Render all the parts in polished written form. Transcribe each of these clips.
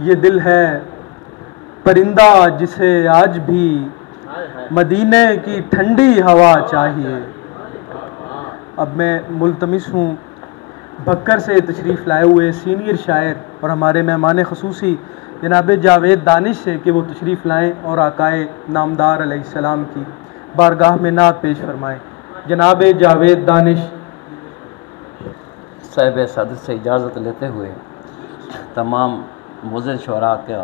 ये दिल है परिंदा जिसे आज भी मदीने की ठंडी हवा चाहिए। अब मैं मुल्तमिस हूँ बक्कर से तशरीफ़ लाए हुए सीनियर शायर और हमारे मेहमान ख़ुसूसी जनाब जावेद दानिश से कि वो तशरीफ़ लाएँ और आकाए नामदार अलैहिस्सलाम की बारगाह में नात पेश फरमाएँ। जनाब जावेद दानिश साहिब सादत से इजाज़त लेते हुए तमाम मुज़्ज़िज़ शुअरा का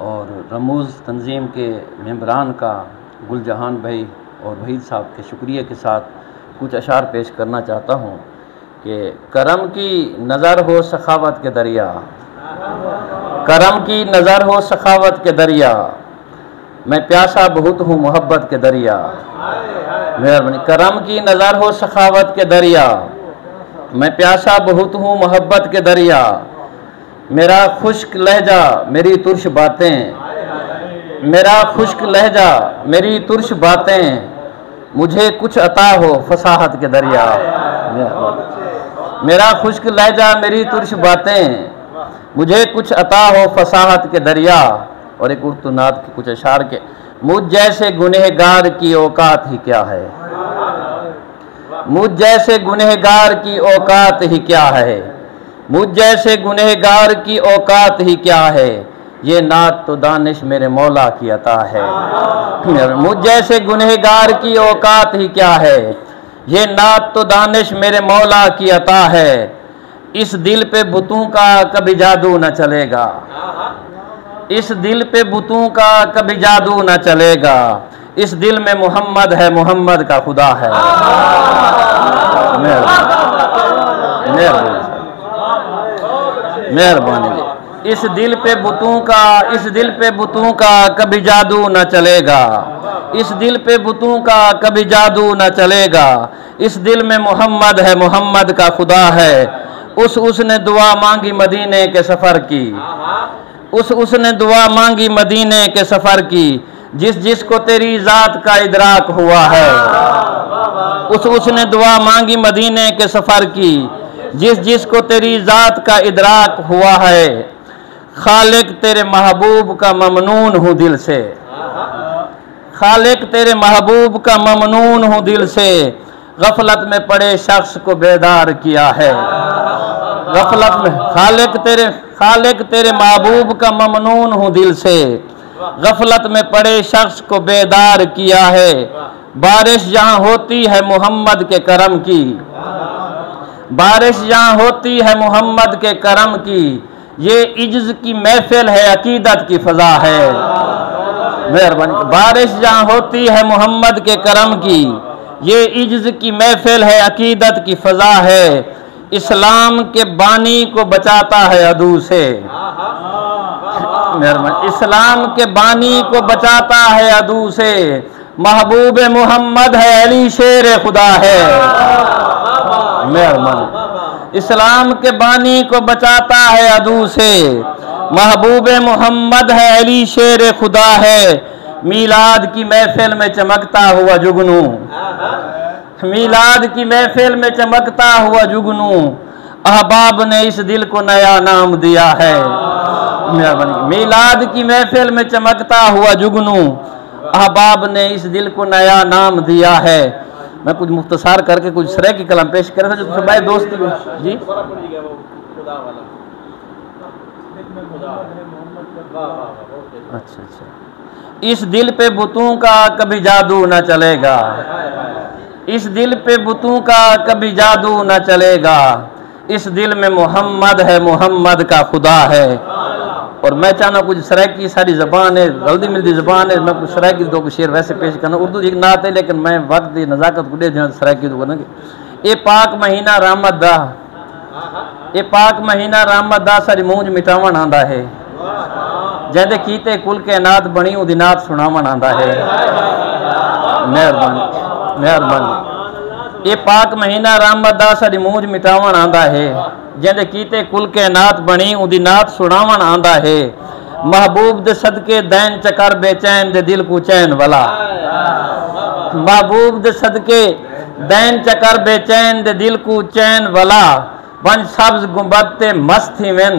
और रमूज़ तंजीम के मेंबरान का गुलजहान भाई और वहीद साहब के शुक्रिया के साथ कुछ अशार पेश करना चाहता हूँ कि करम की नज़र हो सखावत के दरिया, करम की नज़र हो सखावत के दरिया, मैं प्यासा बहुत हूँ मोहब्बत के दरिया। मेहरबानी। करम की नज़र हो सखावत के दरिया, मैं प्यासा बहुत हूँ मोहब्बत के दरिया, मेरा खुश्क लहजा मेरी तुर्श बातें, मेरा खुश्क लहजा मेरी तुर्श बातें, मुझे कुछ अता हो फसाहत के दरिया। मेरा खुश्क लहजा मेरी तुर्श बातें, मुझे कुछ अता हो फसाहत के दरिया। और एक उर्दू नात के कुछ अशार के, मुझ जैसे गुनहगार की औकात ही क्या है, मुझ जैसे गुनहगार की औकात ही क्या है, मुझ जैसे गुनहगार की औकात ही क्या है, ये नात तो दानिश मेरे मौला की अता है। मुझ जैसे गुनहगार की औकात ही क्या है, ये नात तो दानिश मेरे मौला की अता है। इस दिल पे बुतों का कभी जादू न चलेगा, इस दिल पे बुतों का कभी जादू न चलेगा, इस दिल में मोहम्मद है, मोहम्मद का खुदा है। मेहरबानी। इस दिल पे बुतों का, इस दिल पे बुतों का कभी जादू न चलेगा, इस दिल पे बुतों का कभी जादू न चलेगा, इस दिल में मोहम्मद है, मोहम्मद का खुदा है। उसने दुआ मांगी मदीने के सफ़र की, उसने दुआ मांगी मदीने के सफ़र की, जिसको तेरी ज़ात का इदराक हुआ है। उसने दुआ मांगी मदीने के सफ़र की, जिसको तेरी ज़ात का इदराक हुआ है। खालिक तेरे महबूब का ममनून हूँ दिल से, खालिक तेरे महबूब का ममनून हूँ दिल से, गफलत में पड़े शख्स को बेदार किया है। गफलत में खालिक तेरे महबूब का ममनून हूँ दिल से, गफलत में पड़े शख्स को बेदार किया है। बारिश जहाँ होती है मोहम्मद के करम की, बारिश जहाँ होती है मोहम्मद के करम की, ये इज्ज़ की महफिल है, अकीदत की फ़ज़ा है। मेहरबानी। बारिश जहाँ होती है मोहम्मद के करम की, ये इज्ज़ की महफिल है, अकीदत की फ़ज़ा है। इस्लाम के बानी को बचाता है अदू से, मेहरबानी। इस्लाम के बानी को बचाता है अदू से, महबूब मोहम्मद है, अली शेर खुदा है। मेहरबानी। इस्लाम के बानी को बचाता है अदू से, महबूब मोहम्मद है, अली शेर खुदा है। मीलाद की महफिल में चमकता हुआ जुगनू, मीलाद की महफिल में चमकता हुआ जुगनू, अहबाब ने इस दिल को नया नाम दिया है। मीलाद की महफिल में चमकता हुआ जुगनू, अहबाब ने इस दिल को नया नाम दिया है। मैं कुछ मुख्तसार करके कुछ सरे की कलम पेश कर रहा था जो भाई दोस्त जी। अच्छा। इस दिल पे बुतों का कभी जादू न चलेगा, इस दिल पे बुतों का कभी जादू न चलेगा, इस दिल में मोहम्मद है, मोहम्मद का खुदा है। और मैं चाहना कुछ सराइकी सारी ज़बान है, जल्दी मिलती ज़बान है, मैं कुछ सराइकी दो शेर वैसे पेश करना। उर्दू एक नात है लेकिन मैं वक्त दी नज़ाकत को दे सराइकी दो करना। ये पाक महीना रहमत दा, ये पाक महीना रहमत दा सारी मूंज मिटावन आंदा है, जैसे कीते कुल के नात बनी उदी नात सुनावन आंदा है। मेहरबानी। मेहरबानी। ये पाक महीना रहमत दा सारी मूंज मिटावन आंदा है, जैसे कीते कुल के नात बनी उदी नात सुनावन आंदा है। महबूब दे सदके दैन चकर बेचैन दे दिल को चैन वाला, महबूब दे सदके दैन चकर बेचैन दे दिल को चैन वाला वन सब्ज गुंबद ते मस्त ही मैन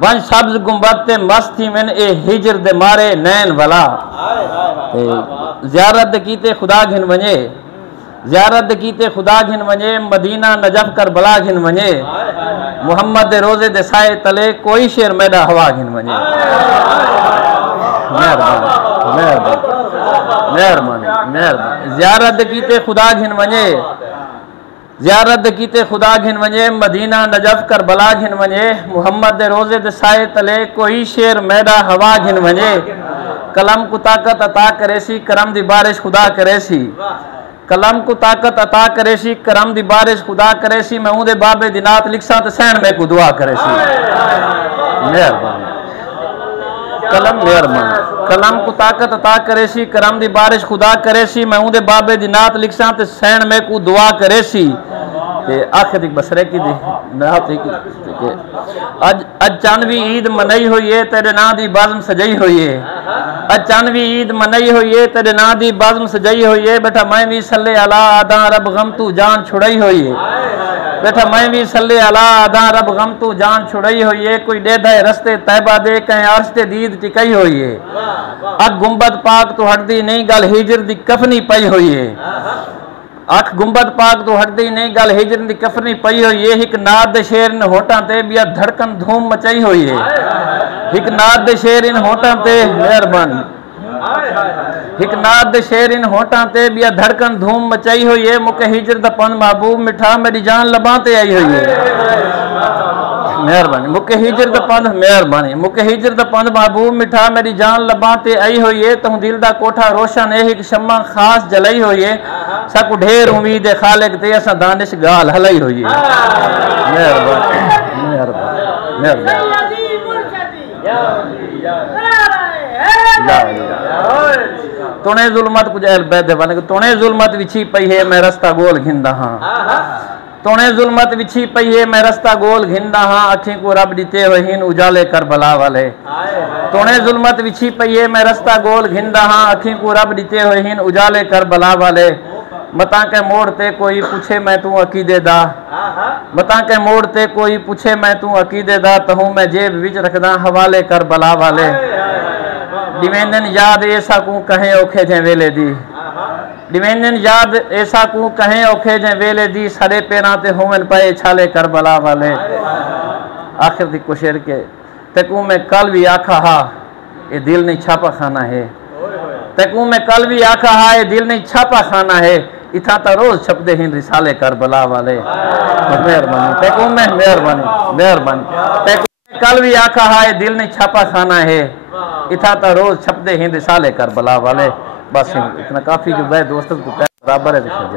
वन सब्ज गुंबद ते मस्त ही मैन ए हिजर दे मारे नैन वाला ज़ियारत कीते खुदा घिन वञे ज़ियारत कीते खुदा घिन वञे मदीना नजफ कर बला घिन वञे मोहम्मद दे रोज़े दे साए तले कोई शेर मैदा हवा घिन वञे। मेहरबानी ज़ियारत कीते खुदा घिन वञे ज़ियारत कीते खुदा घिन वञे मदीना नजफ कर बला घिन वञे मोहम्मद दे रोज़े दे साए तले कोई शेर मैदा हवा घिन वञे कलम को ताकत अता करेसी करम दी बारिश खुदा करेसी कलम को ताकत अता करेसी करम दी बारिश खुदा करेसी मैं ऊदे बाबे दी नात लिखसा ते सहन में को दुआ करेसी। मेहरबानी कलम को ताकत अता करेसी करम दी बारिश खुदा करेसी मैं ऊदे बाबे दी नात लिखसा ते सहन में को दुआ करेसी। ते आखिर बसरे की नात के अज चानवी ईद मनई हुई है तेरे ना दी बाज़म सजई हुई है अज चानवी ईद मनई हुई है तेरे ना दी बाज़म सजई हुई है बेटा मैं भी सल्ले अला आदा रब गम तू जान छुड़ई हुई है बेटा मैं भी सल्ले अला आदा रब गम तू जान छुड़ई हुई है कोई डेढ़ रस्ते तैबा दे कहीं आरस्ते दीद टिकई हुई है अग गुंबद पाक तो हटदी नहीं गल हिजर दी कफनी पई हुई है अख गुंबद पाक तो हटदी नहीं गल हिजर दी कफनी पई हुई है हिक नाद दे शेर इन होटां ते बिया धड़कन धूम मचाई हुई है हिक नाद दे शेर इन होटां ते मेहरबानी हिक नाद दे शेर इन होटां ते बिया धड़कन धूम मचाई हुई है मुके हिजर दा पंद महबूब मिठा मेरी जान लबां ते आई हुई है। मेहरबानी मुके हिजर दा पंद मेहरबानी मुके हिजर दा पंद महबूब मिठा मेरी जान लबां ते आई हुई है तू दिल दा कोठा रोशन है हिक शम्मा खास जलाई हुई है सकु ढेर उम्मीद है खालिक ते असा दानिश गाल हलाई हुई है। मेहरबानी तुने जुल्मत कुछ एल बैद वाले तुने जुल्मत विछी पई है मैं रास्ता गोल घिंदा हां तुने जुल्मत विछी पई है मैं रास्ता गोल घिंदा हां अखी को रब दीते हुए हिन उजाले कर भला वाले तुने जुल्मत विछी पई है मैं रास्ता गोल घिंदा हां अखी को रब दीते हुए हिन उजाले कर भला वाले मता के मोड़ ते कोई पूछे मैं तू अकीदे दा मता के मोड़ ते कोई पूछे मैं तू अकीदे दा तहूं मैं जेब विच रखदा हवाले कर भला वाले डिवेंदन याद ऐसा को कहे औखे जे वेले दी डिवेंदन याद ऐसा को कहे औखे जे वेले दी सारे पैरां ते होवन पए छाले कर भला वाले आखिर दी कुशेर के तकू मैं कल भी आखा हा ये दिल नहीं छापा खाना है तकू मैं कल भी आखा हा ये दिल नहीं छापा खाना है इथा तो रोज छपदे हिन रिसाले कर भला वाले। मेहरबानी तकू मैं मेहरबानी तकू कल भी आखा हा ये दिल नहीं छापा खाना है इथा तो रोज छपदे हिन रिसाले कर भला वाले। बस इतना काफी जो भाई दोस्तों को बराबर है।